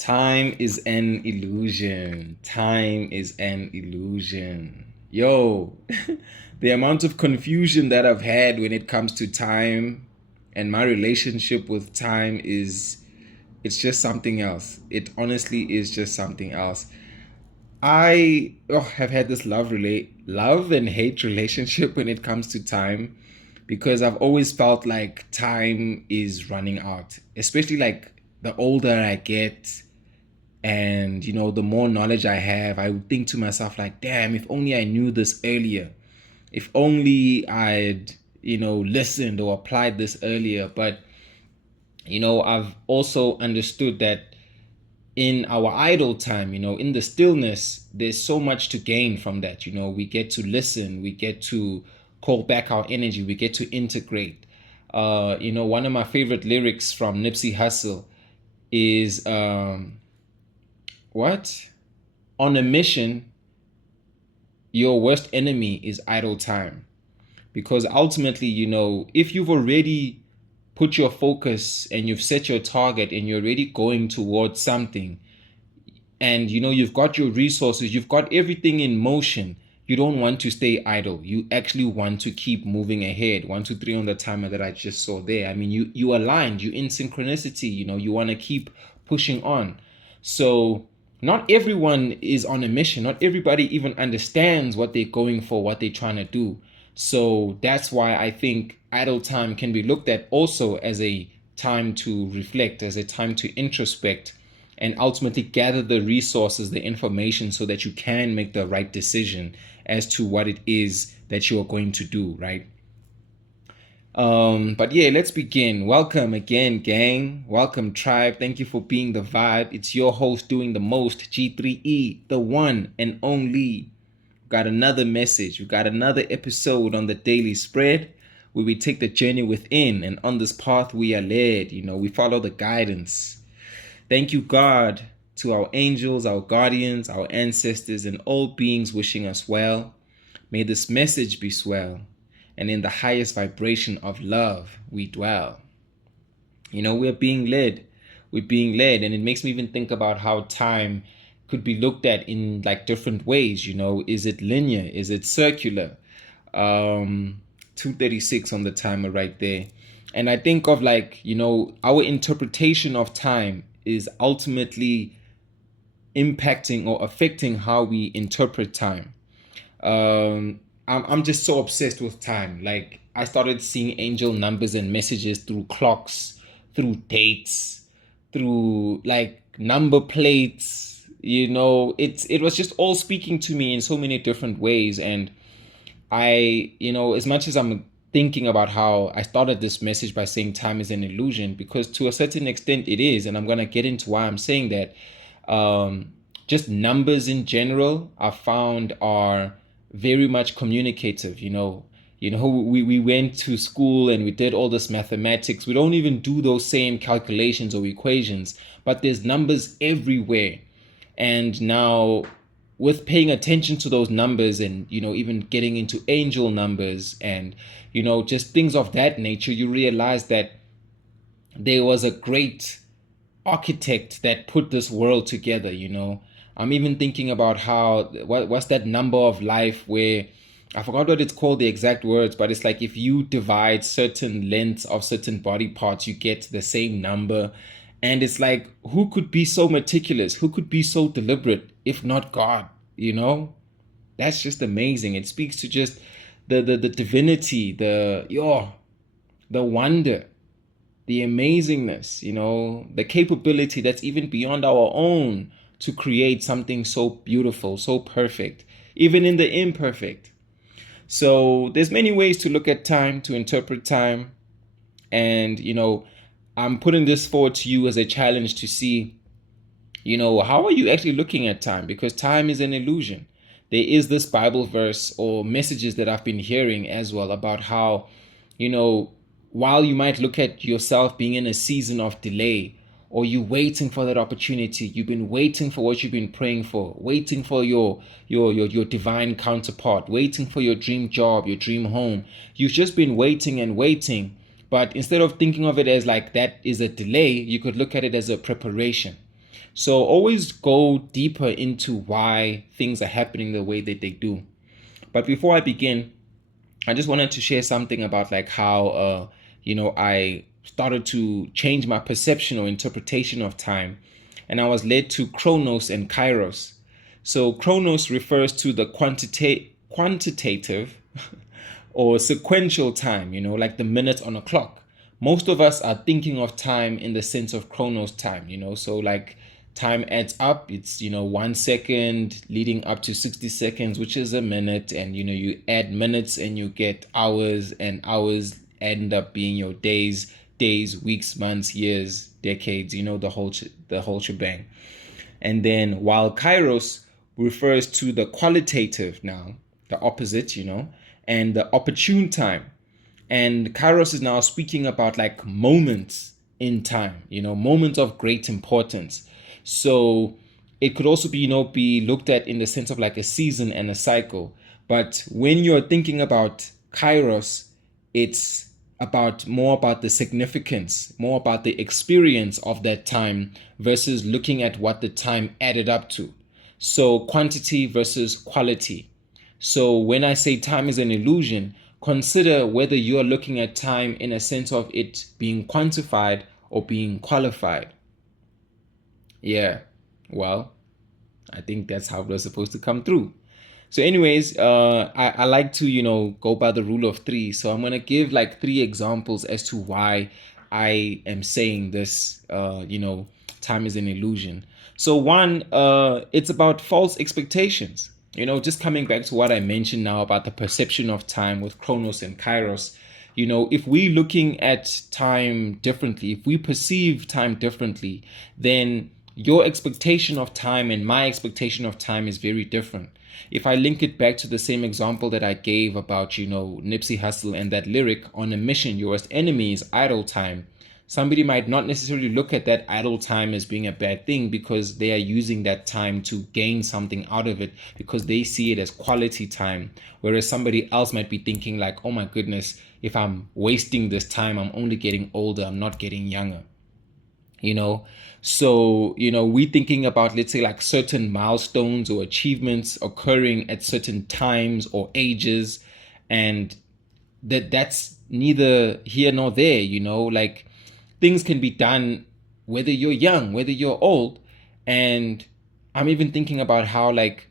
Time is an illusion. Time is an illusion. Yo, the amount of confusion that I've had when it comes to time and my relationship with time it's just something else. It honestly is just something else. I have had this love and hate relationship when it comes to time because I've always felt like time is running out, especially like the older I get and the more knowledge I have. I would think to myself like, damn, if only I knew this earlier, if only I'd listened or applied this earlier. But I've also understood that in our idle time, in the stillness, there's so much to gain from that. We get to listen, we get to call back our energy, we get to integrate. One of my favorite lyrics from Nipsey Hussle is what? On a mission, your worst enemy is idle time. Because ultimately, if you've already put your focus and you've set your target and you're already going towards something, and you've got your resources, you've got everything in motion, you don't want to stay idle. You actually want to keep moving ahead. 1 2 3 on the timer that I just saw there. I mean, you aligned, you in synchronicity. You want to keep pushing on. So not everyone is on a mission. Not everybody even understands what they're going for, what they're trying to do. So that's why I think idle time can be looked at also as a time to reflect, as a time to introspect, and ultimately gather the resources, the information, so that you can make the right decision as to what it is that you're going to do, right? But yeah, let's begin. Welcome again, gang. Welcome, tribe. Thank you for being the vibe. It's your host doing the most, G3E, the one and only. Got another message. We got another episode on the Daily Spread where we take the journey within, and on this path we are led. We follow the guidance. Thank you, God, to our angels, our guardians, our ancestors, and all beings wishing us well. May this message be swell, and in the highest vibration of love we dwell. We're being led. We're being led, and it makes me even think about how time could be looked at in like different ways. Is it linear? Is it circular? 2:36 on the timer right there. And I think of our interpretation of time is ultimately impacting or affecting how we interpret time. I'm just so obsessed with time. Like, I started seeing angel numbers and messages through clocks, through dates, through like number plates. It was just all speaking to me in so many different ways. And I, as much as I'm thinking about how I started this message by saying time is an illusion, because to a certain extent it is, and I'm going to get into why I'm saying that. Just numbers in general I found are very much communicative. We went to school and we did all this mathematics. We don't even do those same calculations or equations, but there's numbers everywhere. And now, with paying attention to those numbers and even getting into angel numbers and just things of that nature, you realize that there was a great architect that put this world together. I'm even thinking about how what's that number of life where I forgot what it's called, the exact words, but it's like if you divide certain lengths of certain body parts, you get the same number. And it's like, who could be so meticulous? Who could be so deliberate if not God? That's just amazing. It speaks to just the divinity, the wonder, the amazingness, the capability that's even beyond our own to create something so beautiful, so perfect, even in the imperfect. So there's many ways to look at time, to interpret time. And, I'm putting this forward to you as a challenge to see, how are you actually looking at time? Because time is an illusion. There is this Bible verse or messages that I've been hearing as well about how, while you might look at yourself being in a season of delay, or you waiting for that opportunity, you've been waiting for what you've been praying for, waiting for your divine counterpart, waiting for your dream job, your dream home. You've just been waiting and waiting. But instead of thinking of it as like that is a delay, you could look at it as a preparation. So always go deeper into why things are happening the way that they do. But before I begin, I just wanted to share something about like how I started to change my perception or interpretation of time, and I was led to Chronos and Kairos. So Chronos refers to the quantitative or sequential time, like the minutes on a clock. Most of us are thinking of time in the sense of Chronos time, so like time adds up. It's 1 second leading up to 60 seconds, which is a minute, and you add minutes and you get hours, and hours end up being your days, weeks, months, years, decades, the whole shebang. And then while Kairos refers to the qualitative, now the opposite, and the opportune time. And Kairos is now speaking about like moments in time, moments of great importance. So it could also be looked at in the sense of like a season and a cycle. But when you're thinking about Kairos, it's more about the significance, more about the experience of that time versus looking at what the time added up to. So quantity versus quality. So when I say time is an illusion, consider whether you are looking at time in a sense of it being quantified or being qualified. Yeah, well, I think that's how we're supposed to come through. So anyways, I like to, go by the rule of three. So I'm going to give like 3 examples as to why I am saying this, time is an illusion. So one, it's about false expectations. Just coming back to what I mentioned now about the perception of time with Chronos and Kairos. If we're looking at time differently, if we perceive time differently, then your expectation of time and my expectation of time is very different. If I link it back to the same example that I gave about, Nipsey Hussle and that lyric, on a mission, your worst enemy is idle time. Somebody might not necessarily look at that idle time as being a bad thing because they are using that time to gain something out of it because they see it as quality time. Whereas somebody else might be thinking like, oh my goodness, if I'm wasting this time, I'm only getting older, I'm not getting younger. So we thinking about, let's say, like certain milestones or achievements occurring at certain times or ages, and that's neither here nor there. Like things can be done whether you're young, whether you're old. And I'm even thinking about how like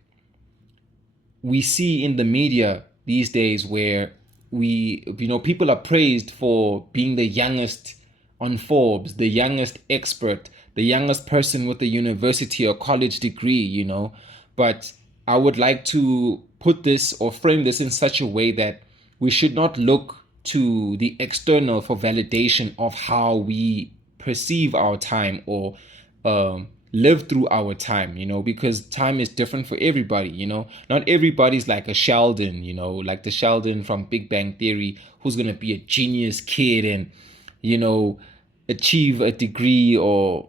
we see in the media these days where people are praised for being the youngest on Forbes, the youngest expert, the youngest person with a university or college degree, But I would like to put this or frame this in such a way that we should not look to the external for validation of how we perceive our time or live through our time, because time is different for everybody, Not everybody's like a Sheldon, like the Sheldon from Big Bang Theory, who's going to be a genius kid and, achieve a degree or,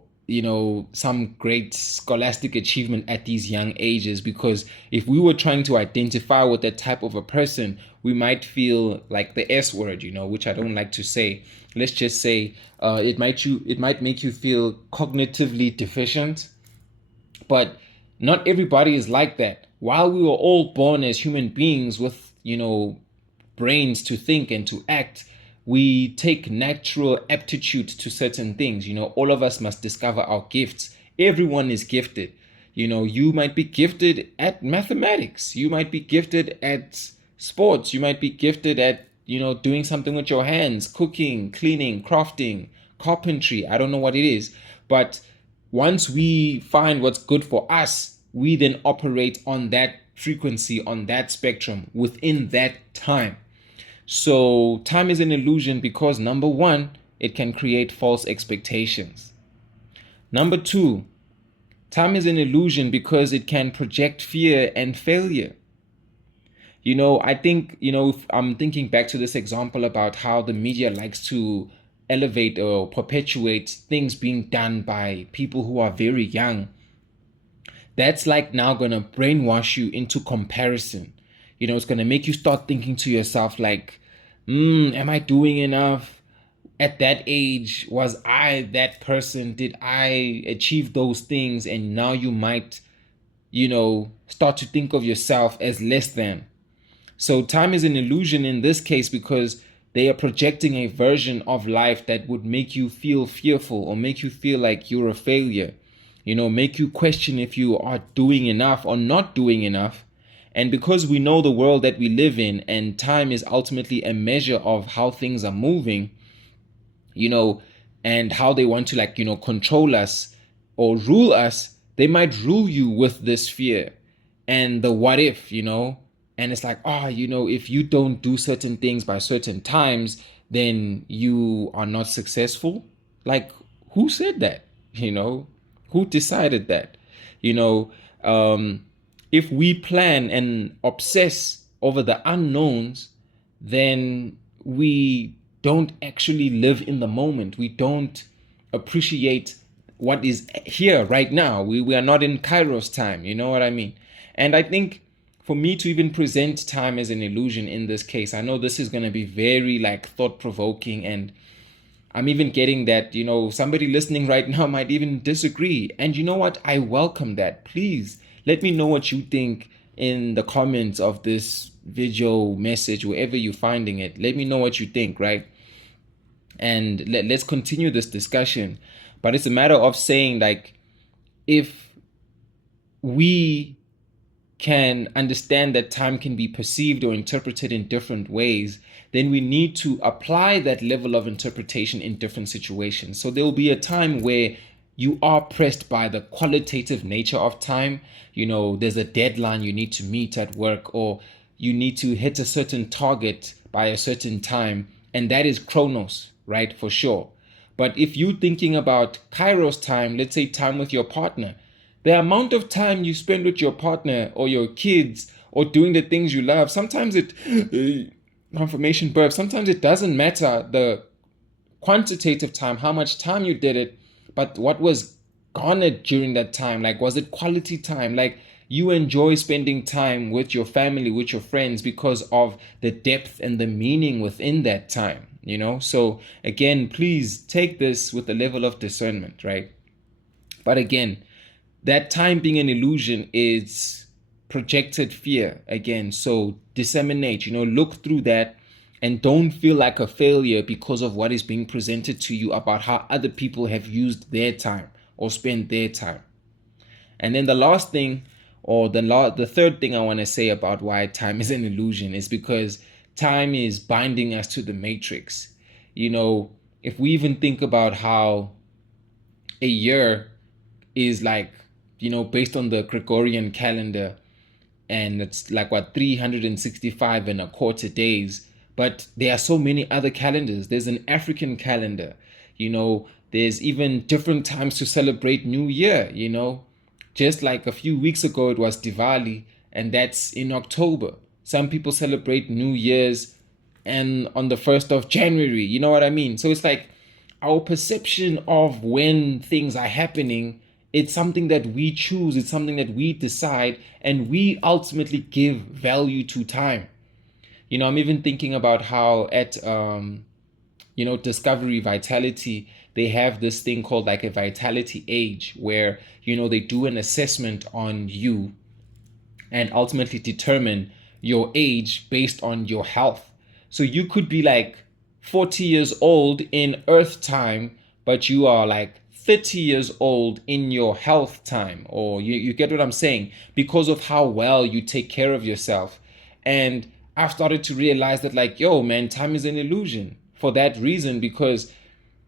some great scholastic achievement at these young ages. Because if we were trying to identify with that type of a person, we might feel like the S word, which I don't like to say. Let's just say it might make you feel cognitively deficient, but not everybody is like that. While we were all born as human beings with, brains to think and to act, we take natural aptitude to certain things. All of us must discover our gifts. Everyone is gifted. You might be gifted at mathematics. You might be gifted at sports. You might be gifted at, doing something with your hands, cooking, cleaning, crafting, carpentry. I don't know what it is. But once we find what's good for us, we then operate on that frequency, on that spectrum within that time. So time is an illusion because number one, it can create false expectations. Number two, time is an illusion because it can project fear and failure. I think, if I'm thinking back to this example about how the media likes to elevate or perpetuate things being done by people who are very young. That's like now going to brainwash you into comparison. It's going to make you start thinking to yourself like, am I doing enough? at that age, was I that person? Did I achieve those things? And now you might, start to think of yourself as less than. So time is an illusion in this case because they are projecting a version of life that would make you feel fearful or make you feel like you're a failure, make you question if you are doing enough or not doing enough. And because we know the world that we live in and time is ultimately a measure of how things are moving, and how they want to control us or rule us, they might rule you with this fear and the what if, and it's like, if you don't do certain things by certain times, then you are not successful. Like, who said that? Who decided that? You know, if we plan and obsess over the unknowns, then we don't actually live in the moment. We don't appreciate what is here right now. We are not in Kairos time. You know what I mean? And I think for me to even present time as an illusion in this case, I know this is going to be very thought provoking, and I'm even getting that, somebody listening right now might even disagree. And you know what? I welcome that. Please let me know what you think in the comments of this video message, wherever you're finding it. Let me know what you think, right? And let's continue this discussion. But it's a matter of saying, if we can understand that time can be perceived or interpreted in different ways, then we need to apply that level of interpretation in different situations. So there will be a time where you are pressed by the qualitative nature of time. There's a deadline you need to meet at work, or you need to hit a certain target by a certain time, and that is chronos, right? For sure. But if you're thinking about kairos time, let's say time with your partner, the amount of time you spend with your partner or your kids or doing the things you love, sometimes confirmation birth, sometimes it doesn't matter the quantitative time, how much time you did it, but what was garnered during that time. Was it quality time? You enjoy spending time with your family, with your friends, because of the depth and the meaning within that time, So again, please take this with a level of discernment, right? But again, that time being an illusion is projected fear again. So disseminate, look through that and don't feel like a failure because of what is being presented to you about how other people have used their time or spent their time. And then the last thing, or the third thing I want to say about why time is an illusion, is because time is binding us to the matrix. If we even think about how a year is based on the Gregorian calendar, and it's 365 and a quarter days. But there are so many other calendars. There's an African calendar, there's even different times to celebrate New Year, just like a few weeks ago, it was Diwali, and that's in October. Some people celebrate New Year's and on the 1st of January, you know what I mean? So it's our perception of when things are happening, it's something that we choose, it's something that we decide, and we ultimately give value to time. I'm even thinking about how at, Discovery Vitality, they have this thing called a vitality age where, they do an assessment on you and ultimately determine your age based on your health. So you could be 40 years old in Earth time, but you are 30 years old in your health time, or you get what I'm saying, because of how well you take care of yourself. And I've started to realize that yo, man, time is an illusion for that reason, because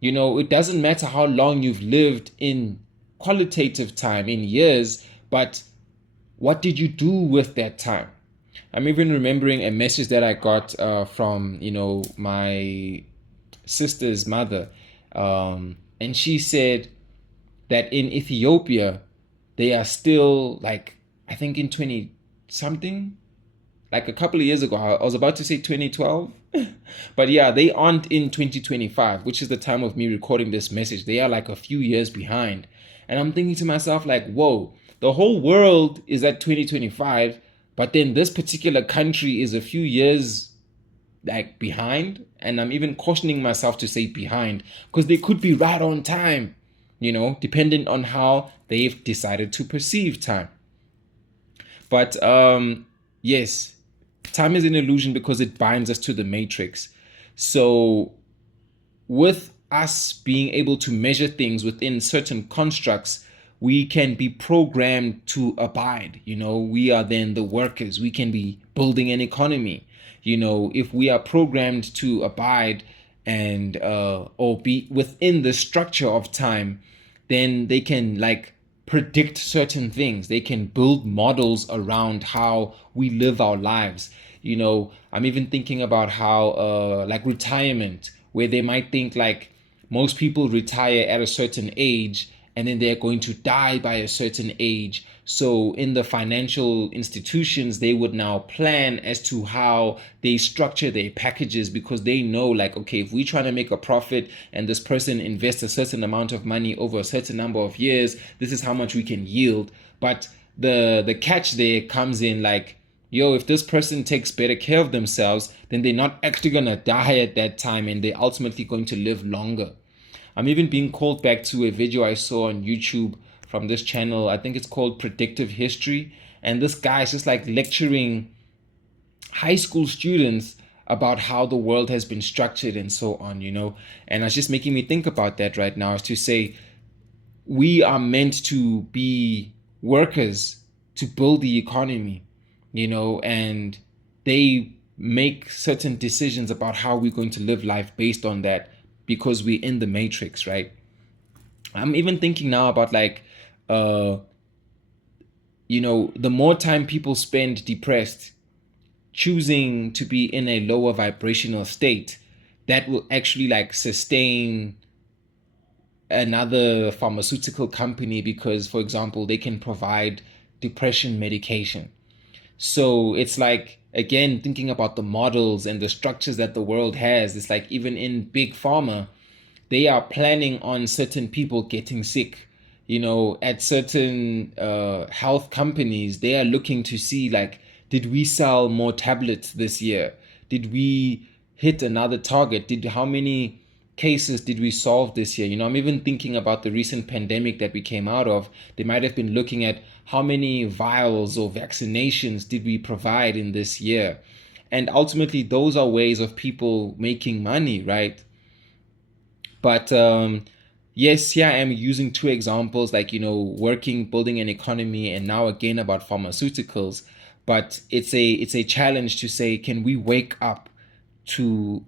it doesn't matter how long you've lived in qualitative time, in years, but what did you do with that time? I'm even remembering a message that I got from my sister's mother, and she said that in Ethiopia, they are still I think in 20 something, a couple of years ago. I was about to say 2012, but yeah, they aren't in 2025, which is the time of me recording this message. They are a few years behind. And I'm thinking to myself, whoa, the whole world is at 2025, but then this particular country is a few years like behind, and I'm even cautioning myself to say behind because they could be right on time, depending on how they've decided to perceive time. But yes, time is an illusion because it binds us to the matrix. So with us being able to measure things within certain constructs, we can be programmed to abide. We are then the workers. We can be building an economy. If we are programmed to abide and or be within the structure of time, then they can like predict certain things. They can build models around how we live our lives. I'm even thinking about how like retirement, where they might think like most people retire at a certain age and then they're going to die by a certain age. So in the financial institutions, they would now plan as to how they structure their packages, because they know like, okay, if we try to make a profit and this person invests a certain amount of money over a certain number of years, this is how much we can yield. But the catch there comes in like, yo, if this person takes better care of themselves, then they're not actually going to die at that time and they're ultimately going to live longer. I'm even being called back to a video I saw on YouTube from this channel. I think it's called Predictive History. And this guy is just like lecturing high school students about how the world has been structured and so on, And it's just making me think about that right now, is to say we are meant to be workers to build the economy, and they make certain decisions about how we're going to live life based on that, because we're in the matrix, right? I'm even thinking now about like, the more time people spend depressed, choosing to be in a lower vibrational state, that will actually like sustain another pharmaceutical company, because, for example, they can provide depression medication. So it's like, again, thinking about the models and the structures that the world has, it's like even in big pharma, they are planning on certain people getting sick. At certain health companies, they are looking to see like, did we sell more tablets this year? Did we hit another target? How many cases did we solve this year? I'm even thinking about the recent pandemic that we came out of. They might have been looking at how many vials or vaccinations did we provide in this year. And ultimately, those are ways of people making money, right? But yes, here I am using two examples, like, working, building an economy, and now again about pharmaceuticals. But it's a challenge to say, can we wake up to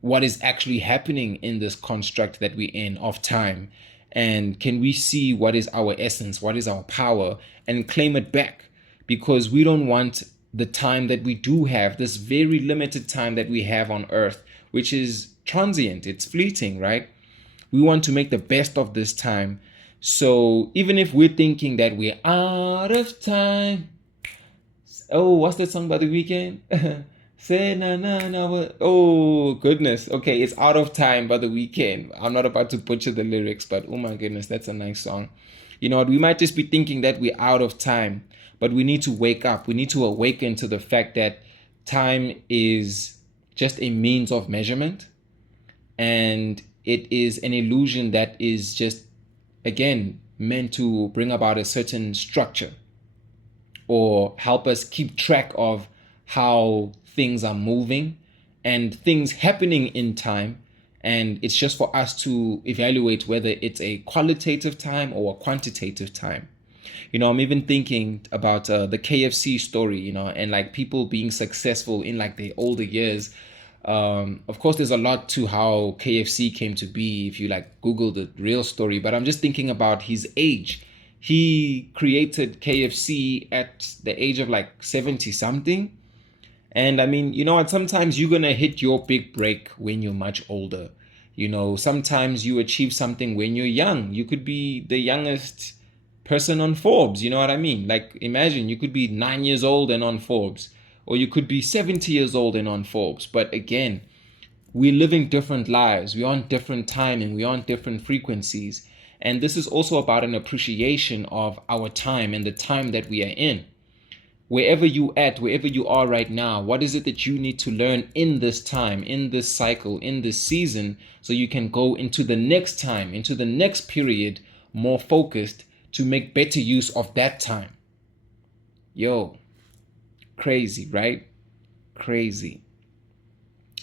what is actually happening in this construct that we're in of time? And can we see what is our essence, what is our power, and claim it back? Because we don't want the time that we do have, this very limited time that we have on earth, which is transient, it's fleeting, right? We want to make the best of this time. So even if we're thinking that we're out of time, oh, what's that song by The Weeknd? Say na na na. Oh goodness. Okay, it's Out of Time by The Weeknd. I'm not about to butcher the lyrics, but oh my goodness, that's a nice song. You know what? We might just be thinking that we're out of time, but we need to wake up. We need to awaken to the fact that time is just a means of measurement, and it is an illusion that is just, again, meant to bring about a certain structure or help us keep track of how things are moving and things happening in time. And it's just for us to evaluate whether it's a qualitative time or a quantitative time. I'm even thinking about the KFC story, and like people being successful in like their older years. Of course, there's a lot to how KFC came to be if you like Google the real story, but I'm just thinking about his age. He created KFC at the age of like 70 something. And I mean, you know what? Sometimes you're going to hit your big break when you're much older. Sometimes you achieve something when you're young. You could be the youngest person on Forbes. You know what I mean? Like, imagine you could be 9 years old and on Forbes, or you could be 70 years old and on Forbes. But again, we're living different lives. We're on different timing. We're on different frequencies. And this is also about an appreciation of our time and the time that we are in. wherever you at, wherever you are right now, what is it that you need to learn in this time, in this cycle, in this season, so you can go into the next time, into the next period more focused to make better use of that time. Yo, crazy, right? Crazy.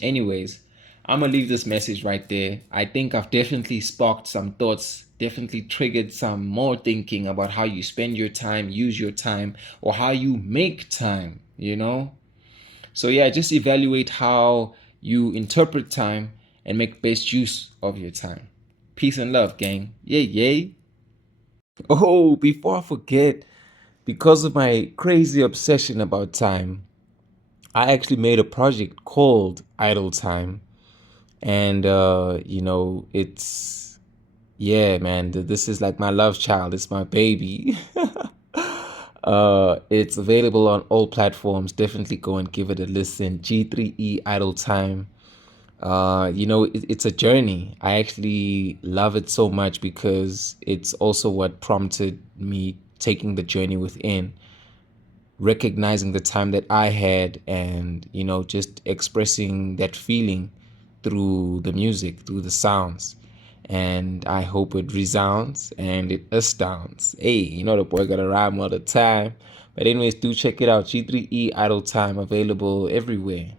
Anyways, I'm gonna leave this message right there. I think I've definitely sparked some thoughts, definitely triggered some more thinking about how you spend your time, use your time, or how you make time, you know? So, yeah, just evaluate how you interpret time and make best use of your time. Peace and love, gang. Yay, yay. Oh, before I forget, because of my crazy obsession about time, I actually made a project called Idle Time. And it's, yeah, man, this is like my love child. It's my baby. It's available on all platforms. Definitely go and give it a listen. G3E Idle Time. It's a journey. I actually love it so much because it's also what prompted me taking the journey within, recognizing the time that I had, and just expressing that feeling through the music, through the sounds. And I hope it resounds and it astounds. Hey, the boy got a rhyme all the time. But anyways, do check it out. G3E Idle Time, available everywhere.